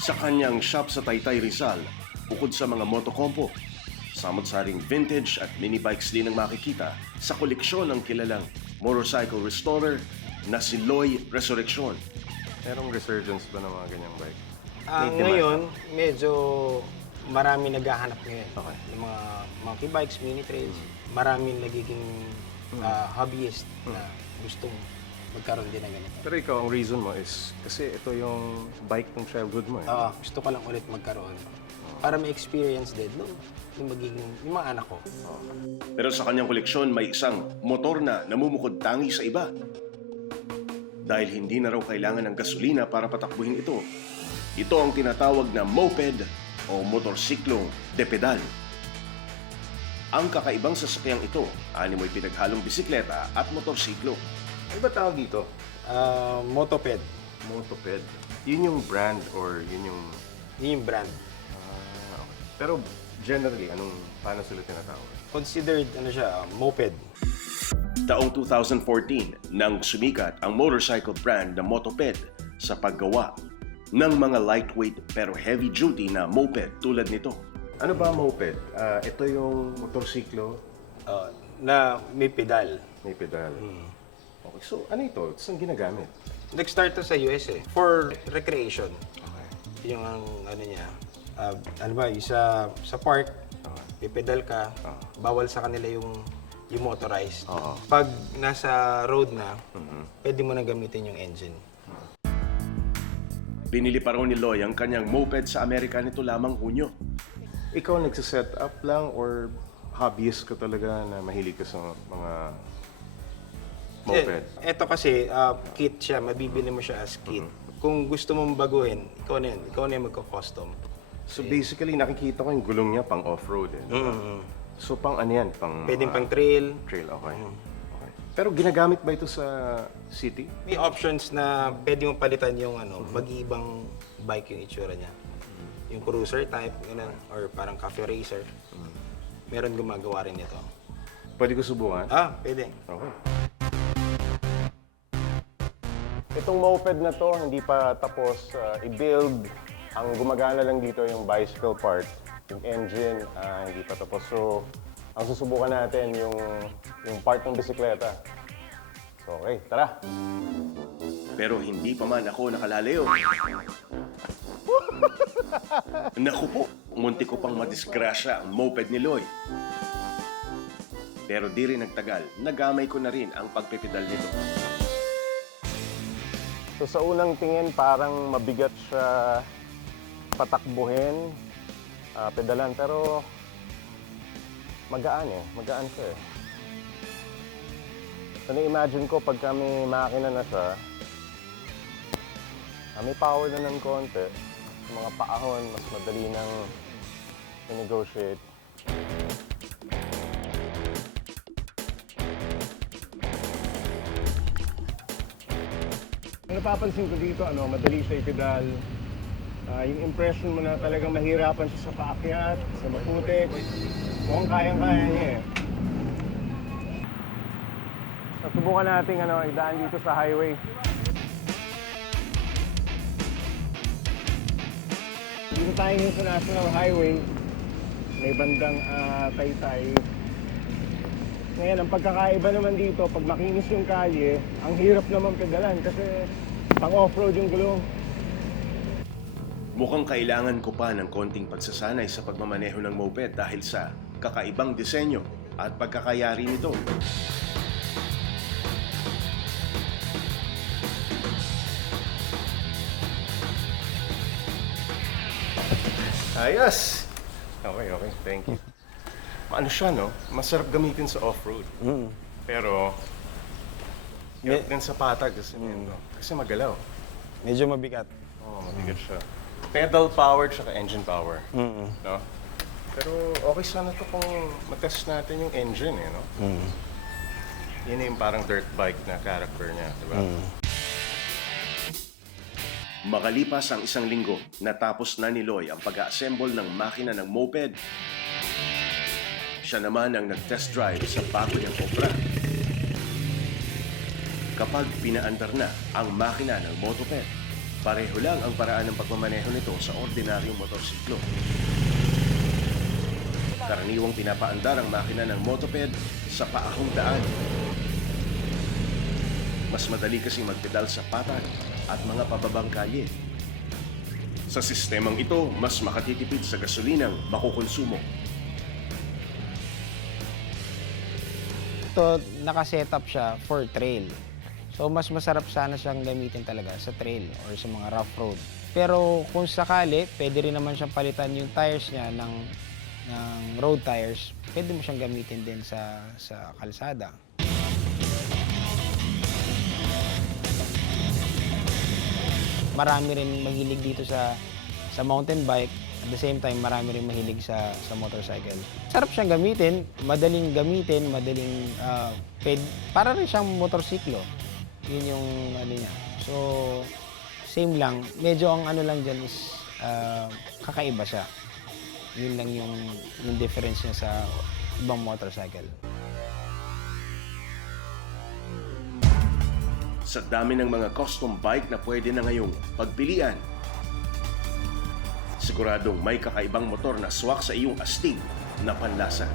Sa kanyang shop sa Taytay Rizal, bukod sa mga motokompo, samot-saring vintage at mini bikes din ang makikita sa koleksyon ng kilalang motorcycle restorer na si Loy Resurrection. Merong resurgence ba ng mga ganyang bike? Ngayon, medyo marami naghahanap ngayon. Okay. Yung mga monkey bikes, mini trails, maraming nagiging hobbyist na gustong magkaroon din ng ganito. Pero ikaw, ang reason mo is kasi ito yung bike ng childhood mo eh. Gusto ko lang ulit magkaroon para ma-experience din yung mga anak ko. Pero sa kanyang koleksyon may isang motor na namumukod tangi sa iba. Dahil hindi na raw kailangan ng gasolina para patakbuhin ito. Ito ang tinatawag na moped o motorsiklong de pedal. Ang kakaibang sasakyang ito, animoy pinaghalong bisikleta at motorsiklo. Ano ba tawag dito? Motoped, Motoped. Yun yung brand or yun yung... yun yung brand. Okay. Pero generally, paano sila tinatawag? Considered moped. Taong 2014 nang sumikat ang motorcycle brand na Motoped sa paggawa ng mga lightweight pero heavy-duty na moped tulad nito. Ano ba moped? Ito yung motorsiklo, Na may pedal. may pedal. Okay, so ano ito? Saan ginagamit? Nag-start to sa US for recreation. Yung niya, yung sa park, pipedal ka, bawal sa kanila yung motorized. Pag nasa road na, pwede mo na gamitin yung engine. Binili pa raw ni Loy ang kanyang moped sa Amerika nito lamang Hunyo. Ikaw nagsiset up lang or hobbyist ka talaga na mahilig ka sa mga moped? Ito kasi, kit siya, mabibili mo siya as kit. Kung gusto mong baguhin, ikaw na yung magko-custom. So basically, nakikita ko yung gulong niya pang off-road eh. So pang ano yan? Pwedeng pang trail. Trail, okay. Okay. Pero ginagamit ba ito sa city? May options na pwede mong palitan yung mag-iibang bike yung itsura niya. Yung cruiser type, ganun, or parang cafe racer. Meron gumagawa rin ito. Pwede ko subukan? Pwede. Okay. Itong moped na to, hindi pa tapos i-build. Ang gumagana lang dito yung bicycle part, yung engine, hindi pa tapos. So, ang susubukan natin yung part ng bisikleta. So, okay, tara! Pero hindi pa man ako nakalalayo. Naku po, munti ko pang madisgrasya ang moped ni Loy. Pero di rin nagtagal, nagamay ko na rin ang pagpipedal nito. So, sa unang tingin, parang mabigat siya patakbuhin, pedalan, pero magaan magaan siya eh. So, na-imagine ko pag may makina na siya, may power na ng konti, yung mga paahon, mas madali nang i-negotiate. Ang napapansin ko dito, madali siya i-pedal. Yung impression mo na talagang mahirapan siya sa paakyat, sa maputik. Mukhang kayang-kaya niya eh. Subukan natin idaan dito sa highway. Dito tayo ngayon sa National Highway. May bandang Taytay. Ngayon, ang pagkakaiba naman dito, pag makinis yung kalye, ang hirap naman pedalan kasi pang off-road yung gulong. Mukhang kailangan ko pa ng konting pagsasanay sa pagmamaneho ng moped dahil sa kakaibang disenyo at pagkakayari nito. Ayos! Okay, thank you. Ano siya, no? Masarap gamitin sa off-road. Pero, hirap din sa patag kasi magalaw. Medyo mabigat. Oo, mabigat siya. Pedal power tsaka engine power. No? Pero okay sana to kung matest natin yung engine no? Yun yung parang dirt bike na character niya, di ba? Makalipas ang isang linggo, natapos na ni Loy ang pag-assemble ng makina ng moped. Siya naman ang nag-test drive sa bago niyang Cobra. Kapag pinaandar na ang makina ng motoped, Pareho lang ang paraan ng pagmamaneho nito sa ordinaryong motorsiklo. Karaniwang pinapaandar ang makina ng motoped sa paahong daan. Mas madali kasi magpedal sa patag at mga pababang kalye. Sa sistemang ito, mas makatitipid sa gasolinang makukonsumo. Ito, nakasetup siya for trail. So, mas masarap sana siyang gamitin talaga sa trail or sa mga rough road. Pero kung sakali, pwede rin naman siyang palitan yung tires niya ng road tires. Pwede mo siyang gamitin din sa kalsada. Marami rin mahilig dito sa mountain bike. At the same time, marami rin mahilig sa motorcycle. Sarap siyang gamitin, madaling para rin siyang motorsiklo. Yun yung ano niya. So, same lang. Medyo ang ano lang dyan is kakaiba siya. Yun lang yung difference niya sa ibang motorcycle. Sa dami ng mga custom bike na pwede na ngayong pagpilian, siguradong may kakaibang motor na swak sa iyong astig na panlasa.